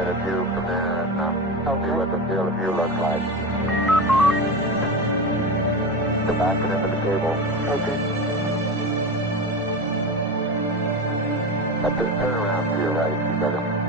get a view from there and see what the field of view looks like. To back it into the cable. Okay. Turn around to your right, you better.